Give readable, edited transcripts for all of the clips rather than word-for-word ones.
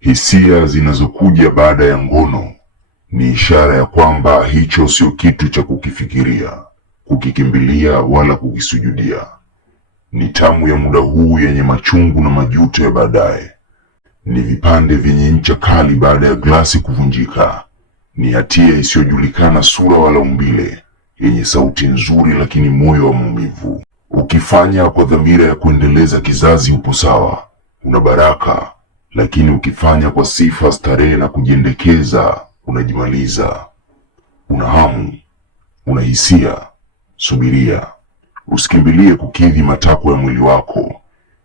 Hisia zinazokuja baada ya ngono ni ishara ya kwamba hicho sio kitu cha kukifikiria, kukikimbilia wala kukisujudia. Ni tamu ya muda huu yenye machungu na majuto ya baadaye. Ni vipande vyenye ncha kali baada ya glasi kuvunjika. Ni hatia isiyojulikana sura wala umbile, yenye sauti nzuri lakini moyo wa maumivu. Ukifanya kwa dhamira ya kuendeleza kizazi upo sawa, una baraka, lakini ukifanya kwa sifa, starehe na kujiendekeza unajimaliza. Una hamu, una hisia, subiria. Usikimbilie kukidhi matakwa ya mwili wako.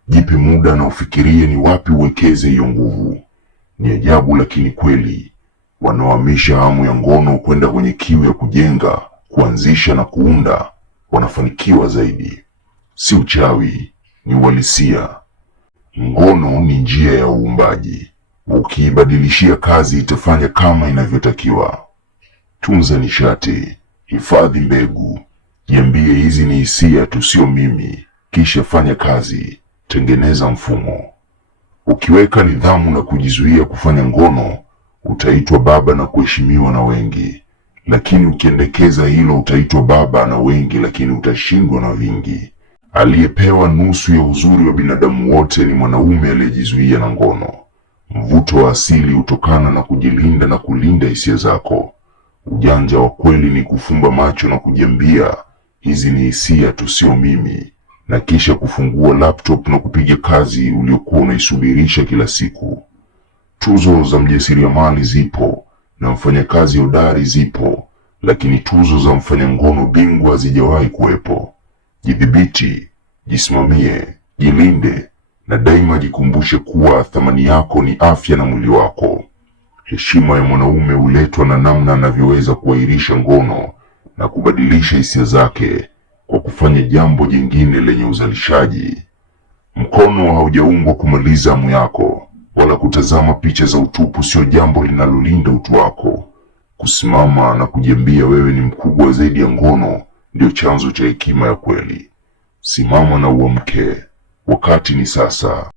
Jipe muda na ufikirie ni wapi uwekeze hiyo nguvu. Ni ajabu lakini kweli, wanaohamisha hamu ya ngono kwenda kwenye kiu ya kujenga, kuanzisha na kuunda wanafanikiwa zaidi. Si uchawi, ni uhalisia. Ngono ni njia ya uumbaji. Ukiibadilishia kazi itafanya kama inavyotakiwa. Tunza nishati, hifadhi mbegu. Jiambie hizi ni hisia tu, sio mimi. Kisha fanya kazi, tengeneza mfumo. Ukiweka nidhamu na kujizuia kufanya ngono, utaitwa baba na kuheshimiwa na wengi. Lakini ukiendekeza hilo, utaitwa baba na wengi, lakini utashindwa na vingi. Aliyepewa nusu ya uzuri wa binadamu wote ni mwanaume aliyejizuia na ngono. Mvuto wa asili hutokana na kujilinda na kulinda hisia zako. Ujanja wa kweli ni kufumba macho na kujiambia hizi ni hisia tu, sio mimi, na kisha kufungua laptop na kupiga kazi uliokuwa unaisubirisha kila siku. Tuzo za mjasiriamali zipo na mfanyakazi hodari zipo, lakini tuzo za mfanya ngono bingwa hazijawahi kuwepo. Jidhibiti, jisimamie, jilinde, na daima jikumbushe kuwa thamani yako ni afya na mwili wako. Heshima ya mwanaume huletwa na namna anavyoweza kuahirisha ngono na kubadilisha hisia zake kwa kufanya jambo jingine lenye uzalishaji. Mkono haujaumbwa kumaliza hamu yako, wala kutazama picha za utupu sio jambo linalolinda utu wako. Kusimama na kujiambia wewe ni mkubwa zaidi ya ngono ndio chanzo cha hekima ya kweli. Simama na uamke, wakati ni sasa.